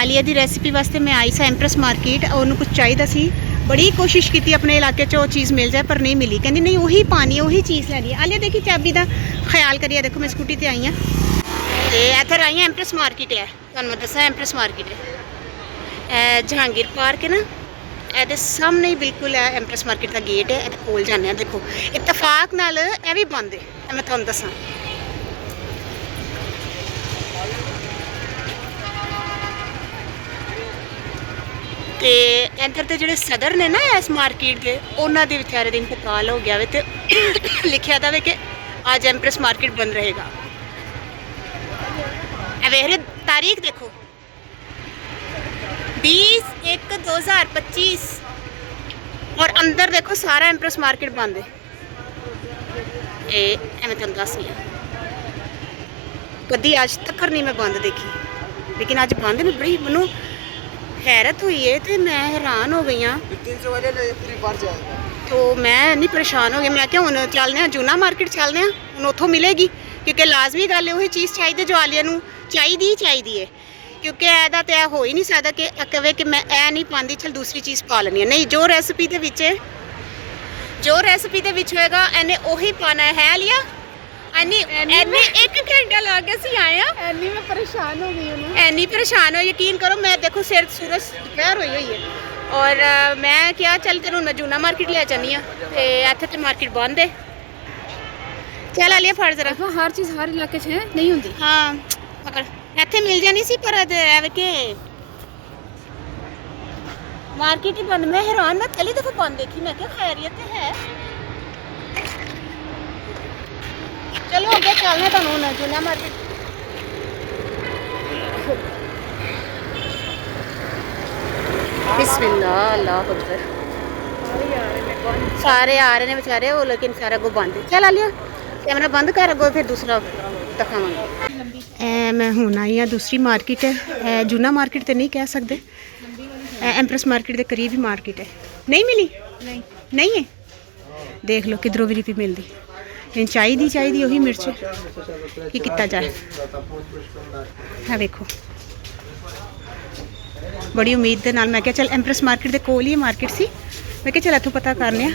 आलिया की रेसिपी वास्ते मैं आई सा एम्प्रैस मार्केट। उन्होंने कुछ चाहिए सी, बड़ी कोशिश की अपने इलाके वो चीज़ मिल जाए पर नहीं मिली। कहती नहीं वही पानी वही चीज़ लैनी है। आलिया देखी चाबी का ख्याल करिए। देखो मैं स्कूटी पर आई हाँ तो इधर आई हाँ एम्प्रैस मार्केट है। तुहानू दसा एम्प्रैस मार्केट है जहांगीर पार्क है ना, ये सामने ही बिल्कुल है एम्प्रैस मार्केट का गेट है। ये कोल जाने देखो इतफाक नाल ये भी बंद है। मैं तुहानू दसा तो इधर के जोड़े सदर ने ना इस मार्केट के उन्होंने बेचारे दिन इंतकाल हो गया तो लिखा था कि आज एम्प्रैस मार्केट बंद रहेगा। वेरे तारीख देखो 20/1/2025 और अंदर देखो सारा एम्प्रैस मार्केट बंद है। मैं तुम दस कभी अज तक नहीं मैं बंद देखी, लेकिन अज बंद नहीं। बड़ी मनु हैरत हुई है तो मैं हैरान हो गई हाँ। तो मैं नहीं परेशान हो गई। मैं क्या हूँ चलने जूना मार्केट चलने हूँ उतों मिलेगी, क्योंकि लाजमी गल है वही चीज़ चाहिए जो आलिया चाहिए है। क्योंकि ऐदा तो हो ही नहीं सकता कि कहे कि मैं ए नहीं पाती चल दूसरी चीज़ पा लेनी है। नहीं, जो रेसिपी होएगा इन्हें उही पाना है आलिया। एक घंटा ला के सी आए हैं। मैं परेशान हो गई एनी परेशान हो, यकीन करो। मैं देखो सिर सूरज दोपहर हुई है और मैं क्या चल तेन मैं जूना मार्केट ले जानी हाँ तो इतने तो मार्केट बंद है। चल आलिया फड़ जरा। हर चीज़ हर इलाके है नहीं होती। हाँ पकड़ इतने मिल जानी सी पर के मार्केट ही बंद। मैं हैरान, मैं पहली दफा बंद देखी। मैं क्या खैरियत है। चलो अगे चलने तुम जूना मार्केट। बिस्मिल्लाह अल्लाह अकबर। सारे आ रहे हैं बेचारे वो, लेकिन सारा गो बंद है। चल आलिया कैमरा बंद कर, अगो फिर दूसरा दिखावांगे। मैं हूँ आई हाँ दूसरी मार्केट है। जूना मार्केट तो नहीं कह सकते, एम्प्रैस मार्केट के करीब ही मार्केट है। नहीं मिली? नहीं है। देख लो किधरों भी नहीं मिलती। लेकिन चाहिए वही मिर्च की किता जाए। है देखो बड़ी उम्मीद के नाल मैं क्या चल एम्प्रैस मार्केट के कोल ही मार्केट सी। मैं क्या चल इतों पता करने,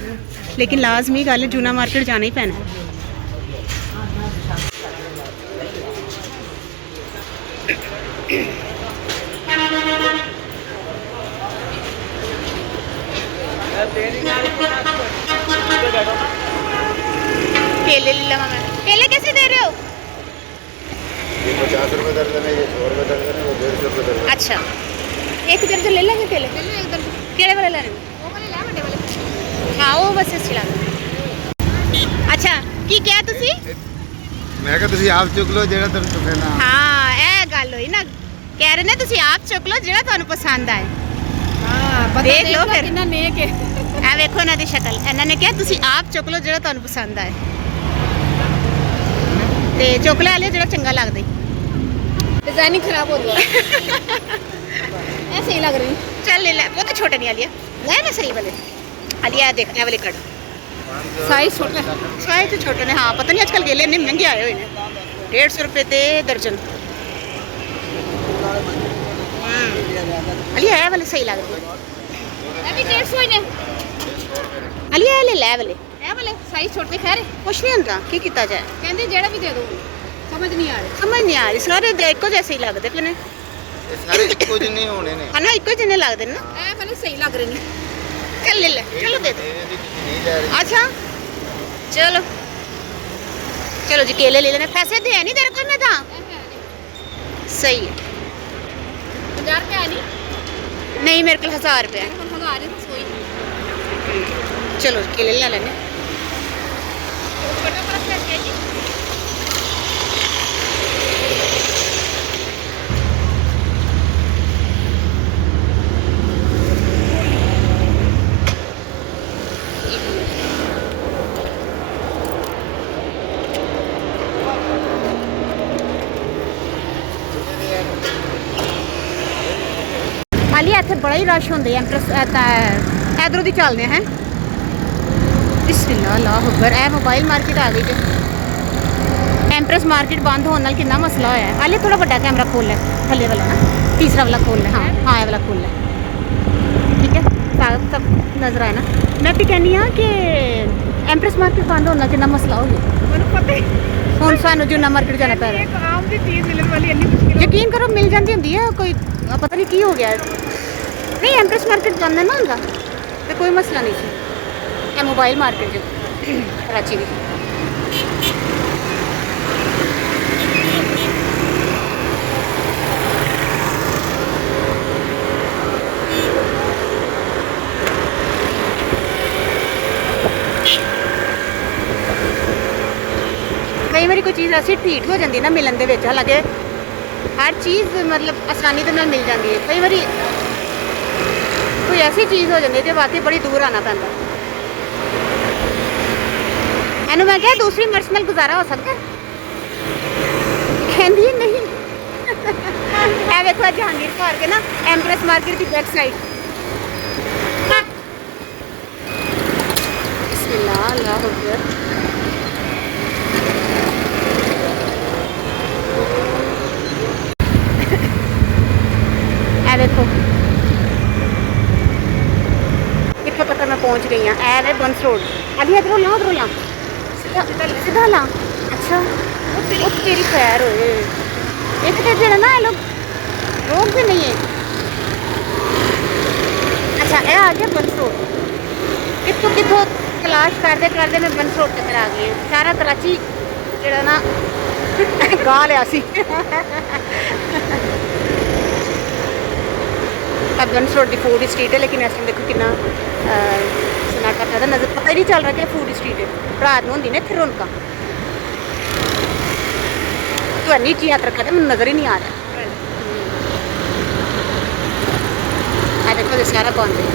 लेकिन लाजमी गल है जूना मार्केट जाना ही पैना है। केले ले लगा मैं। केले कैसे दे रहे हो? ये 50 रुपये दर्जन है, ये 100 रुपये दर्जन है, वो 150 रुपये दर्जन। अच्छा एक दर्जन ले लेंगे केले। केड़े वाले लेने? हाँ वो बस चला। अच्छा की क्या तुसी? मैं क्या तुसी आप चुक लो जेड़ा तुम पसंद आ। हाँ ए गल हुई ना, कह रहे ने तुसी आप चुक लो जेड़ा तुहानू पसंद आए। हाँ देख लो फिर कितना नेक है। ए वेखो ना दी शक्ल। इन्होंने कहा तुसी आप चुक लो जेड़ा तुहानू पसंद आए ते चुक ले लिया जेड़ा चंगा लगदा। डिजाइनिंग खराब हो गया। ऐसे ही लग रही। चल ले ले, वो तो छोटे नहीं आलिया ले ना सही वाले। आलिया देख ए वाले कट साइज छोटा साइज तो छोटे ने। हाँ पता नहीं आजकल केले इन्ने महंगे आए हुए हैं। 150 रुपये ते दर्जन। अलिया ए वाले सही लग रहे अभी 150 ने। अलिया ले ले वाले ए वाले साइज छोटे खैर कुछ नहीं होता की किया जाए। कहंदे जेड़ा भी दे दो समझ नहीं आ रही। समझ नहीं आ रही। सारे एको जैसे ही लगते पे ने। ये सारे इक्को जिन्ने होने ने। है ना एको जिन्ने लगते ना। ए वाले सही लग रहे ने। चल ले ले, चलो दे दो। नहीं ले रही। अच्छा चलो चलो जी केले ले लेने। पैसे दे नहीं तेरे को? मैं था सही है। 50 रुपए है नहीं? नहीं मेरे को 1000 रुपये है। मेरे को 1000 है सोई। चलो केले ले लेने। बड़ा फर्क है जी। हाली इतने बड़ा ही रश होंगे एम्प्रैस इधरों की चलने हैं। बिस्मिल्लाह अल्लाह अकबर। ए मोबाइल मार्केट आ गई जो एम्प्रैस मार्केट बंद होने कितना मसला होया है। हाले थोड़ा बड़ा कैमरा खोल है थले वाला ना। तीसरा वाला खोल है, हाँ हाँ ये वाला खोल है, ठीक है। सारा सब नज़र आया ना। मैं भी कहनी हाँ कि एम्प्रेस मार्केट बंद होना कितना मसला हो गया। ਮੈਨੂੰ ਪਤਾ ਹੀ ਹੁਣ ਸਾਨੂੰ ਜੂਨਾ ਮਾਰਕੀਟ ਜਾਣਾ ਪੈ ਰਿਹਾ। ਇੱਕ ਆਮ ਦੀ ਚੀਜ਼ ਮਿਲਣ ਵਾਲੀ ਇੰਨੀ ਮੁਸ਼ਕਿਲ ਯਕੀਨ ਕਰੋ ਮਿਲ ਜਾਂਦੀ ਹੁੰਦੀ ਹੈ, ਕੋਈ ਪਤਾ ਨਹੀਂ ਕੀ ਹੋ ਗਿਆ। ਨਹੀਂ ਐਂਪਰੈਸ ਮਾਰਕੀਟ ਬੰਦ ਨਾ ਹੁੰਦਾ ਤੇ ਕੋਈ ਮਸਲਾ ਨਹੀਂ ਸੀ। ਇਹ ਮੋਬਾਈਲ ਮਾਰਕੀਟ ਜੋ ਕਰਾਚੀ ਦੀ ਕਈ ਵਾਰੀ ਕੋਈ ਚੀਜ਼ ਐਸੀ ਢੀਠ ਹੋ ਜਾਂਦੀ ਨਾ ਮਿਲਣ ਦੇ ਵਿੱਚ, ਹਾਲਾਂਕਿ ਹਰ ਚੀਜ਼ मतलब आसानी ਦੇ ਨਾਲ ਮਿਲ ਜਾਂਦੀ ਹੈ। ਕਈ ਵਾਰੀ ਕੋਈ ਐਸੀ ਚੀਜ਼ ਹੋ ਜਾਂਦੀ ਹੈ ਕਿ ਵਾਕਈ ਬੜੀ ਦੂਰ ਆਣਾ ਪੈਂਦਾ। ਇਹਨੂੰ ਮੈਂ ਕਿਹਾ ਦੂਸਰੀ ਮਰਚ ਨਾਲ ਗੁਜ਼ਾਰਾ ਹੋ ਸਕਦਾ, ਕਹਿੰਦੀ ਨਹੀਂ। ਇਹ ਵੇਖੋ ਜਹਾਂਗੀਰ ਪਾਰਕ ਹੈ ਨਾ, ਐਂਪਰੈਸ ਮਾਰਕੀਟ ਦੀ ਬੈਕ ਸਾਈਡ। ਬਿਸਮਿल्लाह अल्लाह अकबर। देखो कितना पता मैं पहुंच गई हाँ। है बंस रोड। अभी इधरों ला उधरों ला सीधा ला। अच्छा वो तेरी खैर होए। एक तो जो ना ये लोग रोक भी नहीं है। अच्छा ये आ गया बंस रोड। कितों कितों तलाश करते मैं बंस रोड तक आ गई। सारा कराची जो ना गा लिया सी। बंस रोड की फूड स्ट्रीट है, लेकिन इस टाइम देखो कितना सन्नाटा पैदा नजर, पता ही नहीं चल रहा कि फूड स्ट्रीट है। रात में होंगी ना इतने रौनक तो इन्नी चीज़ रखा था मैं नज़र ही नहीं आ रहा। देखो ये सारा बंद है।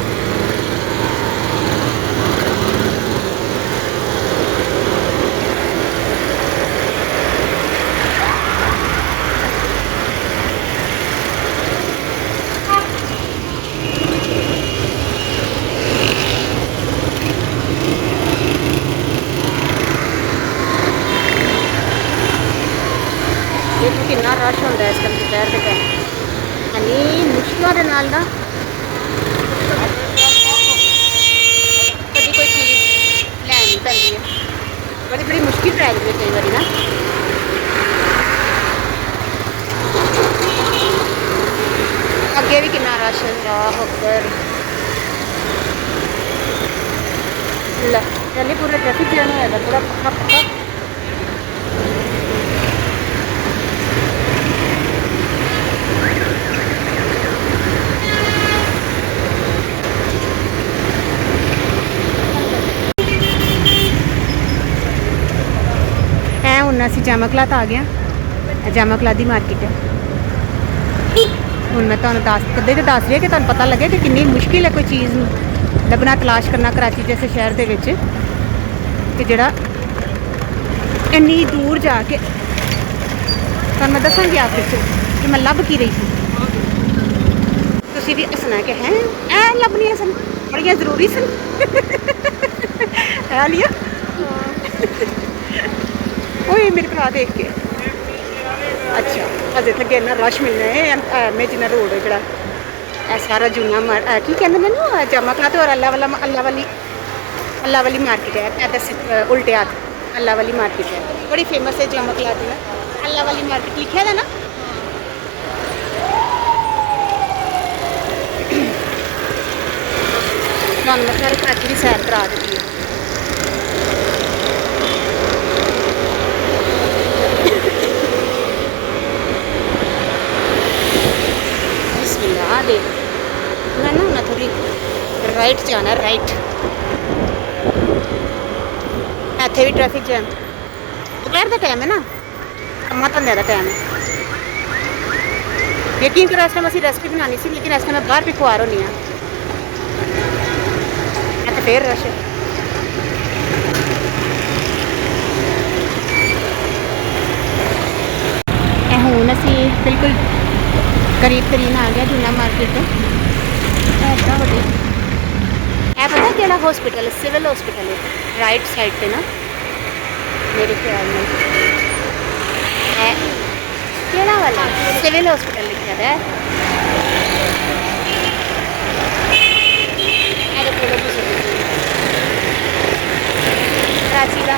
देखो कितना रश होता है इस टाइम दोपहर के टाइम। यानी मुश्किलों के नाल ना कभी कोई चीज़ लैनी पैंदी है, बड़ी बड़ी मुश्किल पै जाती है कई बार ना। अगे भी कितना रश है। अल्लाह अकबर। पहले पूरा ट्रैफिक जाम होया था, पूरा पक्का पक्का। ਹੁਣ ਅਸੀਂ ਜਾਮਕਲਾਤ ਆ ਗਿਆ। ਜਾਮਕਲਾਤ ਦੀ ਮਾਰਕੀਟ ਹੈ। ਹੁਣ ਮੈਂ ਤੁਹਾਨੂੰ ਕਦੇ ਤੇ ਦੱਸ ਰਹੀ ਕਿ ਤੁਹਾਨੂੰ ਪਤਾ ਲੱਗੇ ਕਿ ਕਿੰਨੀ ਮੁਸ਼ਕਿਲ ਹੈ ਕੋਈ ਚੀਜ਼ ਨੂੰ ਲੱਭਣਾ, ਤਲਾਸ਼ ਕਰਨਾ ਕਰਾਚੀ ਜੈਸੇ ਸ਼ਹਿਰ ਦੇ ਵਿੱਚ, ਕਿ ਜਿਹੜਾ ਇੰਨੀ ਦੂਰ ਜਾ ਕੇ ਤੁਹਾਨੂੰ ਮੈਂ ਦੱਸਾਂਗੀ ਆਖਿਰ 'ਚ ਕਿ ਮੈਂ ਲੱਭ ਕੀ ਰਹੀ ਸੀ। ਤੁਸੀਂ ਵੀ ਹੱਸਣਾ ਕਿ ਹੈ ਇਹ ਲੱਭਣੀਆਂ ਸਨ, ਬੜੀਆਂ ਜ਼ਰੂਰੀ ਸਨ। ਹੈ ਲਿਆ ओए मेरे भरा देख के। अच्छा अजे तक इन्ना रश मिलना है में जिन्ना रोड है जरा सारा जूना की कहते मैनू जामकलात और अल्लाह वाली मार्केट है। उल्टे हाथ अल्लाह वाली मार्केट है, बड़ी फेमस है जामकलात में। अल्लाह वाली मार्केट लिखा था ना। सारे कराची की सैर करा दी है। मैं ना थोड़ी राइट जाना, राइट इतने भी ट्रैफिक जैम। दोपहर का टाइम है ना, कम्मा धंधे का टाइम है। यकीन करो इस टाइम असी रेसिपी बनानी सी, लेकिन इस टाइम मैं बाहर भी खुआर होनी हाँ। तो फिर रश हूँ असी बिल्कुल करीब करीब आ गया जूना मार्केट। पता केड़ा हॉस्पिटल है? सिविल हॉस्पिटल है राइट साइड पे ना मेरे ख्याल में। केड़ा वाला सिविल हॉस्पिटल लिखा है कराची का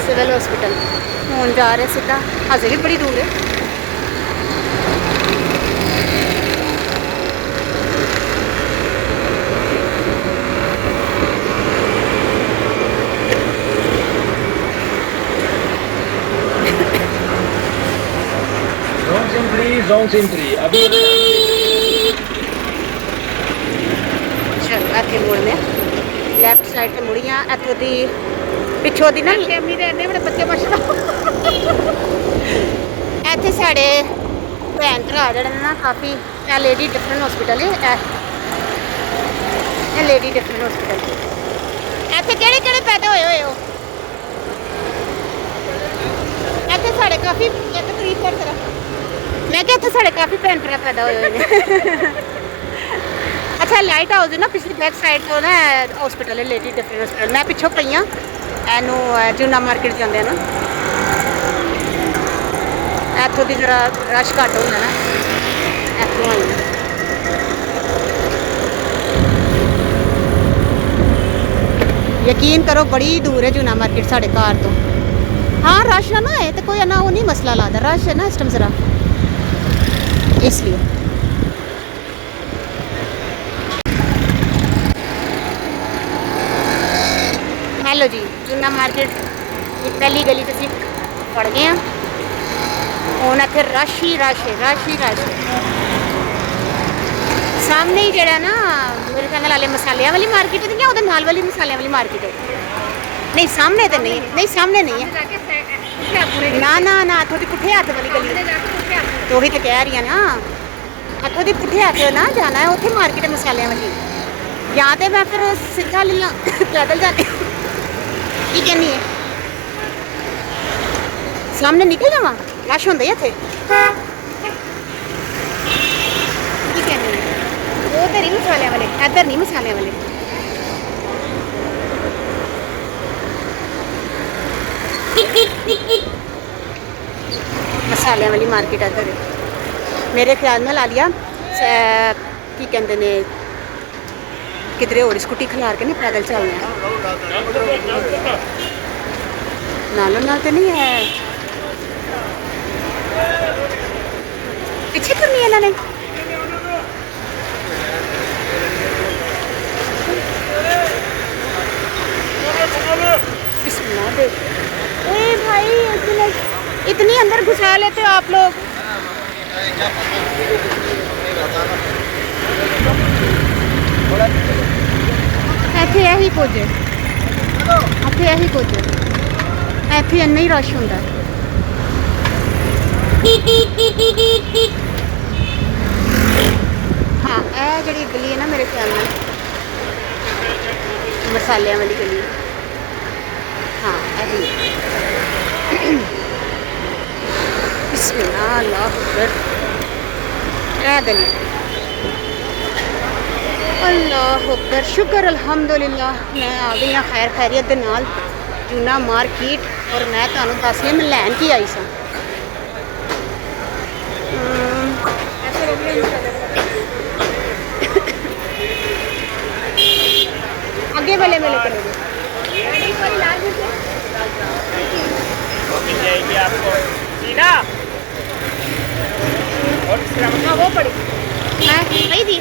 सिविल हॉस्पिटल हूँ जा रहे सीधा अजे भी बड़ी दूर है Zone entry. अभी चल इतने मुड़ने लैफ्ट साइड से मुड़िया इतों की पिछों की ना अम्मी दे इन्ने बड़े बच्चे मछला इतने साढ़े भैन भरा जड़े ना काफ़ी लेडी डिफरेंट हॉस्पिटल है लेडी डिफरेंट हॉस्पिटल इतने केड़े केड़े पैदा होए हो इतने साढ़े काफ़ी एक तरीफ कर तरह मैं क्या इतने साढ़े काफ़ी भैन भरा पैदा होए हुए अच्छा लाइट हाउस है ना पिछली बैक साइड तो ना हॉस्पिटल है लेडी डिफरेंट हॉस्पिटल मैं पिछों पई हाँ एनू जूना मार्केट जाते हैं ना इतों की जरा रश घट होंगे ना इतों आई यकीन करो बड़ी दूर है जूना मार्केट साढ़े घर तो हाँ रश है ना है तो कोई ना वो नहीं मसला लगता रश है ना इस टाइम जरा इसलिए हेलो जी जूना मार्केट पहली गली से पड़ गए हैं हूँ इतने रश ही रश है रश ही रश है सामने ही जरा ना मेरे ख्याल नाल मसालियां वाली मार्केट है या नाल वाली मसालियां वाली मार्केट है नहीं सामने तो नहीं सामने नहीं है ना ना ना थोड़ी पुठे हाथ वाली गली तो वही तो कह रही है ना इतों की पुठे हाथ ना जाना है उत्थे मार्केट है मसालियां वाली या तो मैं फिर सीधा ले पैदल जाती की कहनी है सामने निकल जावा रश होंगे इतने की कहनी है वो तो नहीं मसाले वाले इधर नहीं मसाले वाले मसाले वाली मार्केट इधर है मेरे ख्याल में ला लिया की कहते ने किधरे और स्कूटी खिलार के नहीं पैदल चलने नालों नाल तो नहीं है पीछे करनी है इन्होंने ए भाई इतनी अंदर घुसा लेते हो आप लोग ਇੱਥੇ ਇਹੀ ਕੁਝ ਇੱਥੇ ਇਹੀ ਕੁਝ ਇੱਥੇ ਇੰਨਾ ਹੀ ਰਸ਼ ਹੁੰਦਾ ਹਾਂ ਇਹ ਜਿਹੜੀ ਗਲੀ ਹੈ ਨਾ ਮੇਰੇ ਖਿਆਲ ਨਾਲ ਮਸਾਲਿਆਂ ਵਾਲੀ ਗਲੀ ਹਾਂ ਇਹੀ ਬਿਸਮਿल्लाह अल्लाह अकबर ਇਹ ਗਲੀ अल्लाह अकबर शुक्र अल्हम्दुलिल्लाह मैं आ गई हाँ खैर खैरियत दे नाल जूना मार्केट और मैं तुहानू दस रही मैं लैन की आई सा आगे वाले मेले करोगे हाँ वो पड़ी मैं वही थी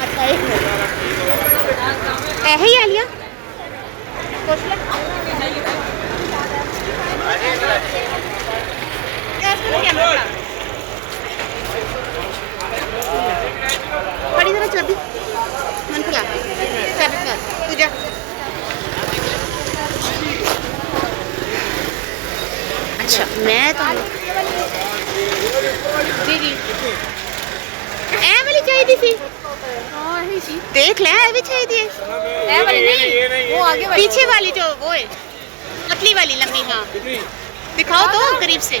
अच्छा एक मिनट ही आ लिया बड़ी तरह चाबी मन क्या चाबी का पूजा अच्छा मैं तो जी जी ए वाली चाहिए थी हाँ ही सी देख ले ए भी चाहिए ए वाली नहीं वो आगे वाली पीछे वाली जो वो है पतली वाली लंबी हाँ दिखाओ तो करीब से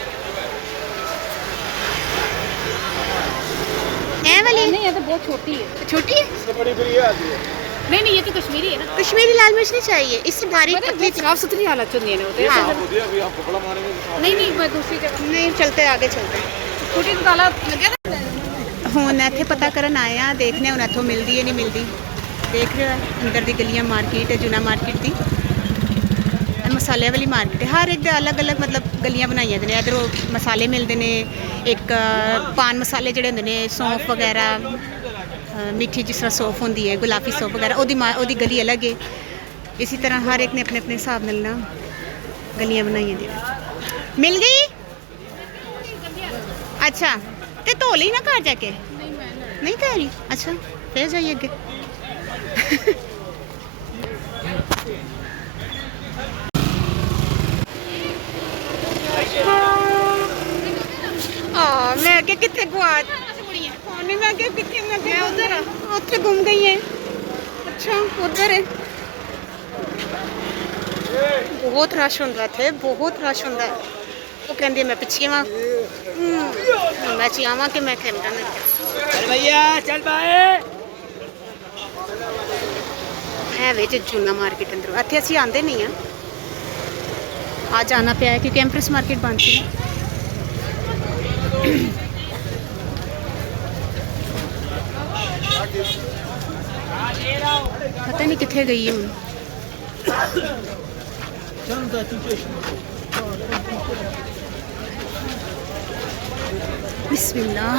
ए वाली नहीं ये तो बहुत छोटी है छोटी है इससे बड़ी फिर ये आती है नहीं नहीं, ये तो कश्मीरी है ना। कश्मीरी लाल मिर्च नहीं चाहिए, इससे बारीक मतलब पतली। साफ सुथरी हालत होती है ना होते हाँ। नहीं नहीं, मैं दूसरी जगह नहीं चलते आगे चलते स्कूटी तो ताला लगे ना। ਹੁਣ ਇੱਥੇ ਪਤਾ ਕਰਨ ਆਏ ਆ, ਦੇਖਦੇ ਹਾਂ ਹੁਣ ਇੱਥੋਂ ਮਿਲਦੀ ਹੈ ਨਹੀਂ ਮਿਲਦੀ। ਦੇਖ ਰਹੇ ਹੋ ਅੰਦਰ ਦੀ ਗਲੀਆਂ, ਮਾਰਕੀਟ ਹੈ ਜੂਨਾ ਮਾਰਕੀਟ ਦੀ। ਇਹ ਮਸਾਲਿਆਂ ਵਾਲੀ ਮਾਰਕੀਟ ਹੈ, ਹਰ ਇੱਕ ਦੇ ਅਲੱਗ-ਅਲੱਗ ਮਤਲਬ ਗਲੀਆਂ ਬਣਾਈਆਂ ਨੇ। ਇੱਧਰੋਂ ਮਸਾਲੇ ਮਿਲਦੇ ਨੇ, ਇੱਕ ਪਾਨ ਮਸਾਲੇ ਜਿਹੜੇ ਹੁੰਦੇ ਨੇ, ਸੌਂਫ ਵਗੈਰਾ, ਮਿੱਠੀ ਜਿਸ ਤਰ੍ਹਾਂ ਸੌਂਫ ਹੁੰਦੀ ਹੈ, ਗੁਲਾਬੀ ਸੌਂਫ ਵਗੈਰਾ, ਉਹਦੀ ਗਲੀ ਅਲੱਗ ਹੈ। ਇਸੇ ਤਰ੍ਹਾਂ ਹਰ ਇੱਕ ਨੇ ਆਪਣੇ ਆਪਣੇ ਹਿਸਾਬ ਨਾਲ ਨਾ ਗਲੀਆਂ ਬਣਾਈਆਂ ਨੇ। ਮਿਲ ਗਈ? अच्छा ਤੇ ਧੋ ਲਈ ਨਾ ਘਰ ਜਾ ਕੇ? नहीं कह रही? अच्छा फिर जाइए आगे। मैं आगे कितने गुआच नहीं, मैं आगे कितने मैं उधर उत्थे घूम गई है। अच्छा उधर है, बहुत रश होंदा थे, बहुत रश होंदा। वो कहंदी मैं पिछे आवां, मैं ची आवां कि मैं कैमरा में चल भैया चल भाई। है विच जूना मार्केट अंदर। इत्थे असीं आंदे नहीं हैं, आज आना पिया है क्योंकि एम्प्रेस मार्केट बंद थी। पता नहीं कित्थे गई है हुण। बिस्मिल्लाह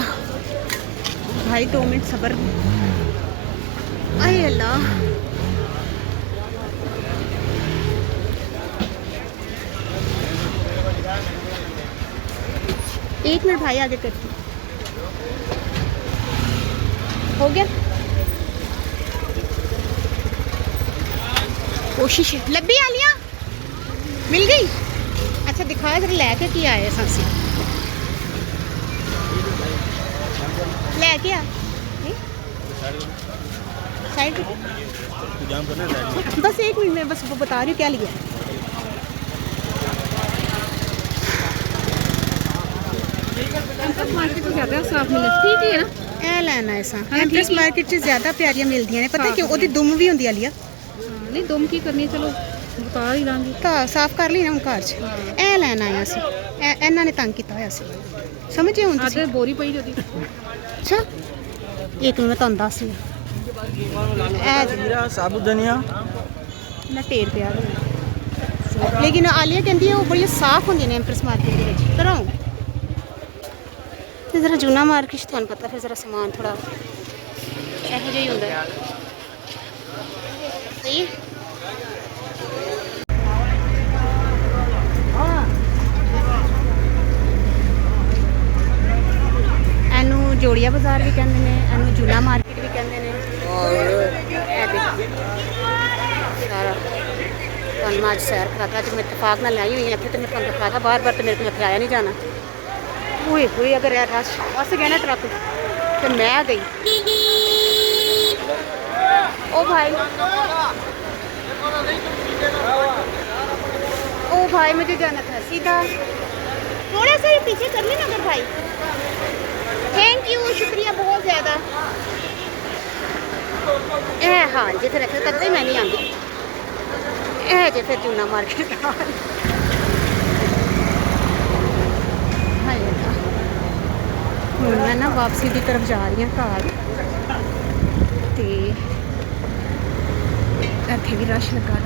भाई, 2 मिनट सब्र। आए अल्लाह, एक मिनट भाई, आगे करती हो गया। कोशिश लब्बी आलिया मिल गई। अच्छा दिखाया जरा लैके की आए सांसी लैके आ साइड बस 1 मिनट में बस वो बता रही हूँ क्या लिया। मार्केट तो ज्यादा साफ मिले, ठीक है ना। ए लेना ऐसा एम्प्रेस मार्केट च ज्यादा प्यारियां मिलदियां ने। पता क्यों? ओदी दुम भी होंदी आलिया। नहीं दुम की करनी है, चलो बता ही लांगी। ਤਾਂ ਸਾਫ਼ ਕਰ ਲਈ ਨਾ ਹੁਣ ਘਰ 'ਚ। ਇਹ ਲੈਣ ਆਇਆ ਸੀ, ਇਹਨਾਂ ਨੇ ਤੰਗ ਕੀਤਾ ਹੋਇਆ ਸੀ, ਸਮਝੇ ਹੁਣ आज ਤੁਸੀਂ? बोरी पई होती। ਅੱਛਾ ਇੱਕ ਮਿੰਟ ਮੈਂ ਤੁਹਾਨੂੰ ਦੱਸਦੀ ਹਾਂ। ਇਹ साबुत धनिया ਮੈਂ ਢੇਰ ਪਿਆ ਹੋਇਆ। ਲੇਕਿਨ ਆਲੀਆ ਕਹਿੰਦੀ ਹੈ ਉਹ ਬੜੀ ਸਾਫ਼ ਹੁੰਦੀਆਂ ਨੇ ਐਂਪਰੈਸ ਮਾਰਕੀਟ ਦੇ ਵਿੱਚ। ਕਰਾਂ ਤੇ ਜ਼ਰਾ ਜੂਨਾ ਮਾਰਕੀਟ 'ਚ ਤੁਹਾਨੂੰ ਪਤਾ ਫਿਰ ਜ਼ਰਾ ਸਮਾਨ ਥੋੜਾ ਇਹੋ ਜਿਹਾ ਹੀ ਹੁੰਦਾ ਹੈ। ਸਹੀ ਹੈ। ਇਹਨੂੰ ਜੋੜੀਆ ਬਾਜ਼ਾਰ ਵੀ ਕਹਿੰਦੇ ਨੇ, ਇਹਨੂੰ ਜੂਨਾ ਮਾਰਕੀਟ ਵੀ ਕਹਿੰਦੇ ਨੇ। ਇਹ ਦੇਖੋ ਸਾਰਾ ਤੁਹਾਨੂੰ ਮੈਂ ਅੱਜ ਸੈਰ ਕਰਾਤਾ। ਅੱਜ ਮੈਂ ਇਤਫਾਕ ਨਾਲ ਆਈ ਹੋਈ ਹਾਂ ਇੱਥੇ, ਤੇ ਮੈਂ ਤੁਹਾਨੂੰ ਦਿਖਾਤਾ। ਬਾਰ ਬਾਰ ਤੇ ਮੇਰੇ ਕੋਲ ਇੱਥੇ ਆਇਆ ਨਹੀਂ ਜਾਣਾ। ਹੋਏ ਹੋਏ अगर यार रश बस गया ना ट्रक तो मैं आ गई। ओ भाई मुझे जाना था सीधा। थोड़ा सा ही पीछे कर लेना अगर भाई। थैंक यू, शुक्रिया बहुत ज़्यादा। हाँ जिथे रखे तब मैं नहीं आती। जे फिर जूना मार्केट ਹੁਣ ਮੈਂ ਨਾ ਵਾਪਸੀ ਦੀ ਤਰਫ ਜਾ ਰਹੀ ਹਾਂ ਘਰ, ਤੇ ਇੱਥੇ ਵੀ ਰਸ਼ ਲੱਗਾ ਹੈ।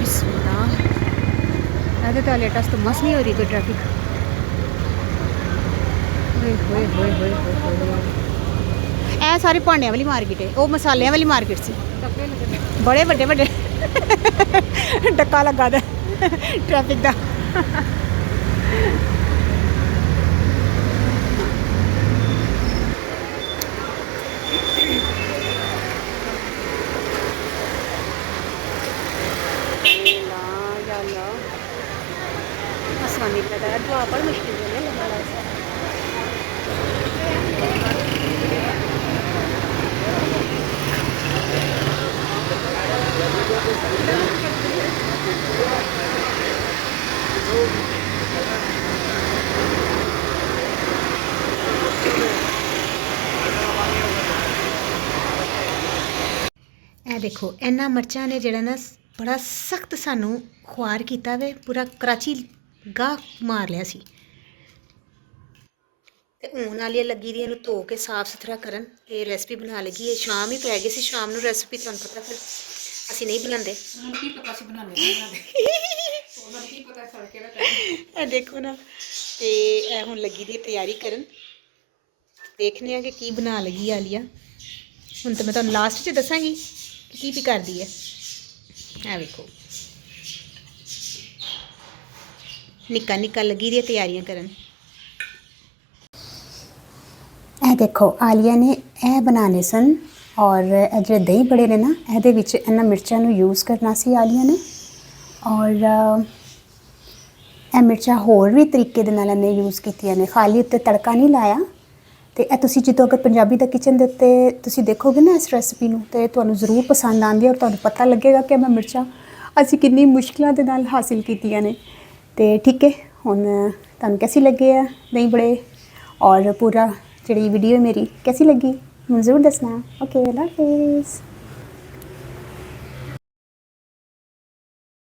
ਬਿਸਮਿल्लाह। ਇਹਦੇ ਤਾਂ ਲੇਟੈਸਟ ਤੋਂ ਮਸ ਨਹੀਂ ਹੋ ਰਹੀ ਕੋਈ ਟ੍ਰੈਫਿਕ। ਹੋਏ ਹੋਏ ਹੋਏ ਹੋਏ ਹੋਏ। ਇਹ ਸਾਰੀ ਭਾਂਡਿਆਂ ਵਾਲੀ ਮਾਰਕੀਟ ਹੈ, ਉਹ ਮਸਾਲਿਆਂ ਵਾਲੀ ਮਾਰਕੀਟ ਸੀ। ਬੜੇ ਵੱਡੇ ਵੱਡੇ ਡੱਕਾ ਲੱਗਾ ਦਾ ਟ੍ਰੈਫਿਕ ਦਾ। आसानी पैदा है, दुआ बड़ी मुश्किल है लम्बा ऐसा। ਇਹ ਦੇਖੋ ਇਹਨਾਂ ਮਿਰਚਾਂ ਨੇ ਜਿਹੜਾ ਨਾ ਬੜਾ ਸਖਤ ਸਾਨੂੰ ਖੁਆਰ ਕੀਤਾ ਵੇ, ਪੂਰਾ ਕਰਾਚੀ ਗਾਹ ਮਾਰ ਲਿਆ ਸੀ। ਤੇ ਹੁਣ ਵਾਲੀ ਲੱਗੀ ਦੀ ਇਹਨੂੰ ਧੋ ਕੇ ਸਾਫ਼ ਸੁਥਰਾ ਕਰਨ ਤੇ ਰੈਸਪੀ ਬਣਾ ਲੱਗੀ ਹੈ। ਸ਼ਾਮ ਹੀ ਪੈ ਗਈ ਸੀ, ਸ਼ਾਮ ਨੂੰ ਰੈਸਪੀ ਤੁਹਾਨੂੰ ਪਤਾ ਫਿਰ ਅਸੀਂ ਨਹੀਂ ਬਣਾਉਂਦੇ। ਕੀ ਪਤਾ ਸੀ ਬਣਾਉਣੇ ਉਹਨਾਂ ਕੀ ਪਤਾ ਸੜ ਕੇ ਇਹ ਦੇਖੋ ਨਾ, ਤੇ ਇਹ ਹੁਣ ਲੱਗੀ ਦੀ ਤਿਆਰੀ ਕਰਨ। ਦੇਖਦੇ ਆ ਕਿ ਕੀ ਬਣਾ ਲੱਗੀ ਆਲੀਆ। ਹੁਣ ਤਾਂ ਮੈਂ ਤੁਹਾਨੂੰ ਲਾਸਟ 'ਚ ਦੱਸਾਂਗੀ ਕਿ ਕੀ ਕਰਦੀ ਹੈ। ਇਹ ਵੇਖੋ ਨਿੱਕਾ ਨਿੱਕਾ ਲੱਗੀ ਦੀ ਤਿਆਰੀਆਂ ਕਰਨ। ਇਹ ਦੇਖੋ ਆਲੀਆ ਨੇ ਇਹ ਬਣਾਉਣੇ ਸਨ, ਔਰ ਇਹ ਜਿਹੜੇ ਦਹੀਂ ਬੜੇ ਨੇ ਨਾ ਇਹਦੇ ਵਿੱਚ ਇਹਨਾਂ ਮਿਰਚਾਂ ਨੂੰ ਯੂਜ਼ ਕਰਨਾ ਸੀ ਆਲੀਆ ਨੇ। ਔਰ ਇਹ ਮਿਰਚਾਂ ਹੋਰ ਵੀ ਤਰੀਕੇ ਦੇ ਨਾਲ ਇਹਨੇ ਯੂਜ਼ ਕੀਤੀਆਂ ਨੇ, ਖਾਲੀ ਉੱਤੇ ਤੜਕਾ ਨਹੀਂ ਲਾਇਆ। ਤੇ ਇਹ ਤੁਸੀਂ ਜਦੋਂ ਅਗਰ ਪੰਜਾਬੀ ਦਾ ਕਿਚਨ ਦੇ ਉੱਤੇ ਤੁਸੀਂ ਦੇਖੋਗੇ ਨਾ ਇਸ ਰੈਸਪੀ ਨੂੰ, ਤੇ ਤੁਹਾਨੂੰ ਜ਼ਰੂਰ ਪਸੰਦ ਆਉਂਦੀ ਹੈ ਔਰ ਤੁਹਾਨੂੰ ਪਤਾ ਲੱਗੇਗਾ ਕਿ ਮੈਂ ਮਿਰਚਾਂ ਅਸੀਂ ਕਿੰਨੀ ਮੁਸ਼ਕਿਲਾਂ ਦੇ ਨਾਲ ਹਾਸਿਲ ਕੀਤੀਆਂ ਨੇ। ਤੇ ਠੀਕ ਹੈ, ਹੁਣ ਤੁਹਾਨੂੰ कैसी लगे है दही बड़े और पूरा जी वीडियो मेरी कैसी लगी मुझे ज़रूर दसना। ओके अल्लाह हाफिज़।